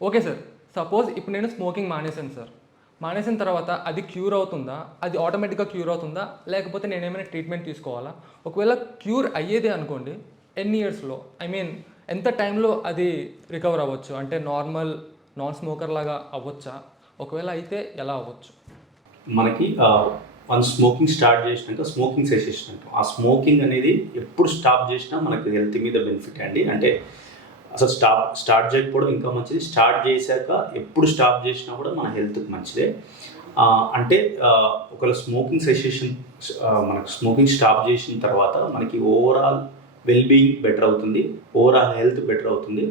Okay sir, suppose ఇప్పుడు నేను smoking మానేశాను సార్. మానేసిన తర్వాత అది క్యూర్ అవుతుందా? అది ఆటోమేటిక్గా క్యూర్ అవుతుందా? లేకపోతే నేనేమైనా ట్రీట్మెంట్ తీసుకోవాలా? ఒకవేళ క్యూర్ అయ్యేదే అనుకోండి, ఎన్ని ఇయర్స్లో, ఐ మీన్ ఎంత టైంలో అది రికవర్ అవ్వచ్చు? అంటే నాన్ స్మోకర్ లాగా అవ్వచ్చా? ఒకవేళ అయితే ఎలా అవ్వచ్చు? మనకి మనం స్మోకింగ్ స్టార్ట్ చేసినాక స్మోకింగ్ సెసేషన్ అంటాం. ఆ స్మోకింగ్ అనేది ఎప్పుడు స్టాప్ చేసినా మనకు హెల్త్ మీద బెనిఫిట్ అండి. అంటే అసలు స్టార్ట్ చేయకపోవడం ఇంకా మంచిది. స్టార్ట్ చేశాక ఎప్పుడు స్టాప్ చేసినా కూడా మన హెల్త్కి మంచిదే. అంటే ఒకవేళ స్మోకింగ్ సెసేషన్ మనకు స్మోకింగ్ స్టాప్ చేసిన తర్వాత మనకి ఓవరాల్ వెల్బీయింగ్ బెటర్ అవుతుంది, ఓవరాల్ హెల్త్ బెటర్ అవుతుంది.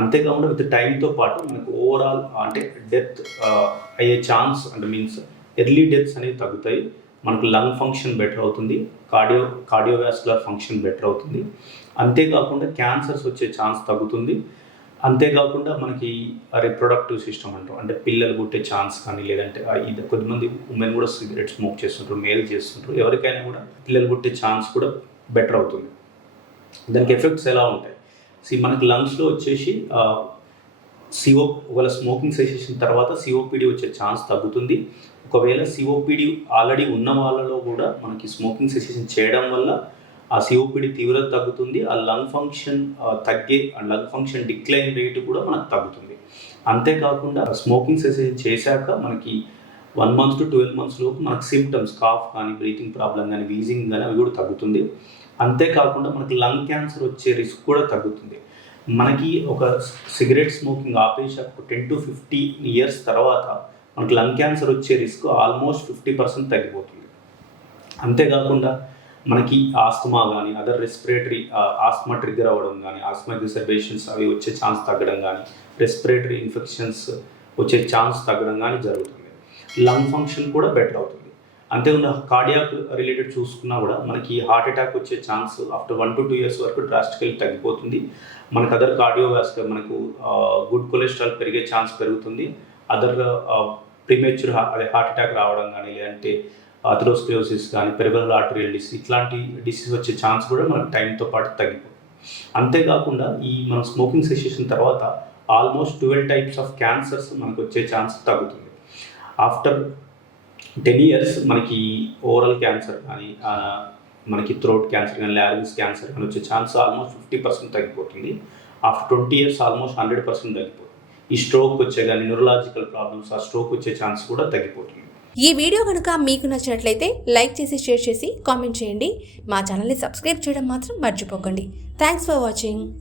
అంతేకాకుండా విత్ టైంతో పాటు మనకు ఓవరాల్ అంటే డెత్ అయ్యే ఛాన్స్ అంటే మీన్స్ ఎర్లీ డెత్స్ అనేవి తగ్గుతాయి. మనకు లంగ్ ఫంక్షన్ బెటర్ అవుతుంది, కార్డియోవాస్కులర్ ఫంక్షన్ బెటర్ అవుతుంది. అంతేకాకుండా క్యాన్సర్స్ వచ్చే ఛాన్స్ తగ్గుతుంది. అంతేకాకుండా మనకి రిప్రొడక్టివ్ సిస్టమ్ అంటాం, అంటే పిల్లలు పుట్టే ఛాన్స్ కానీ, లేదంటే ఇది కొద్దిమంది ఉమెన్ కూడా సిగరెట్ స్మోక్ చేస్తుంటారు, మేల్ చేస్తుంటారు, ఎవరికైనా కూడా పిల్లలు పుట్టే ఛాన్స్ కూడా బెటర్ అవుతుంది. దానికి ఎఫెక్ట్స్ ఎలా ఉంటాయి? మనకి లంగ్స్లో వచ్చేసి ఒకవేళ స్మోకింగ్ సెసేషన్ తర్వాత సిఓపిడి వచ్చే ఛాన్స్ తగ్గుతుంది. ఒకవేళ సిఓపిడి ఆల్రెడీ ఉన్న వాళ్ళలో కూడా మనకి స్మోకింగ్ సెసేషన్ చేయడం వల్ల ఆ సిఓపిడి తీవ్రత తగ్గుతుంది. ఆ లంగ్ ఫంక్షన్ డిక్లైన్ రేటు కూడా మనకు తగ్గుతుంది. అంతేకాకుండా స్మోకింగ్ సెసేషన్ చేశాక మనకి 1 month to 12 months లోపు మనకు సిమ్టమ్స్ కాఫ్ కానీ, బ్రీతింగ్ ప్రాబ్లం కానీ, వీజింగ్ కానీ అవి కూడా తగ్గుతుంది. అంతేకాకుండా మనకి లంగ్ క్యాన్సర్ వచ్చే రిస్క్ కూడా తగ్గుతుంది. మనకి ఒక సిగరెట్ స్మోకింగ్ ఆపేసాక 10 to 15 years తర్వాత మనకి లంగ్ క్యాన్సర్ వచ్చే రిస్క్ ఆల్మోస్ట్ 50% తగ్గిపోతుంది. అంతేకాకుండా మనకి ఆస్తమా కానీ, అదర్ రెస్పిరేటరీ ఆస్తమా ట్రిగ్గర్ అవ్వడం కానీ, ఆస్తమా ఎగ్జర్బేషన్స్ అవి వచ్చే ఛాన్స్ తగ్గడం కానీ, రెస్పిరేటరీ ఇన్ఫెక్షన్స్ వచ్చే ఛాన్స్ తగ్గడం కానీ జరుగుతుంది. లంగ్ ఫంక్షన్ కూడా బెటర్ అవుతుంది. అంతేకాకుండా కార్డియాక్ రిలేటెడ్ చూసుకున్నా కూడా మనకి హార్ట్ అటాక్ వచ్చే ఛాన్స్ ఆఫ్టర్ 1 to 2 years వరకు డ్రాస్టికల్లీ తగ్గిపోతుంది. మనకు అదర్ కార్డియోవాస్కులర్ మనకు గుడ్ కొలెస్ట్రాల్ పెరిగే ఛాన్స్ పెరుగుతుంది. అదర్ ప్రీమేచ్యూర్ హార్ట్ అటాక్ రావడం కానీ, లేదంటే అథెరోస్క్లెరోసిస్ కానీ, పెరిఫెరల్ ఆర్టరియల్ డిసీజ్ ఇట్లాంటి డిసీజ్ వచ్చే ఛాన్స్ కూడా మనకు టైంతో పాటు తగ్గిపోతుంది. అంతేకాకుండా మనం స్మోకింగ్ సెసేషన్ తర్వాత ఆల్మోస్ట్ 12 types ఆఫ్ క్యాన్సర్స్ మనకు వచ్చే ఛాన్స్ తగ్గుతుంది. ఆఫ్టర్ 10 years మనకి ఓరల్ క్యాన్సర్ కానీ, మనకి థ్రోట్ క్యాన్సర్ కానీ, లారింగ్స్ క్యాన్సర్ కానీ వచ్చే ఛాన్స్ ఆల్మోస్ట్ 50% తగ్గిపోతుంది. ఆఫ్టర్ 20 years ఆల్మోస్ట్ 100% తగ్గిపోతుంది. ఈ స్ట్రోక్ వచ్చే కానీ, న్యూరలాజికల్ ప్రాబ్లమ్స్, ఆ స్ట్రోక్ వచ్చే ఛాన్స్ కూడా తగ్గిపోతుంది. ఈ వీడియో కనుక మీకు నచ్చినట్లయితే లైక్ చేసి, షేర్ చేసి, కామెంట్ చేయండి. మా ఛానల్ని సబ్స్క్రైబ్ చేయడం మాత్రం మర్చిపోకండి. Thanks for watching.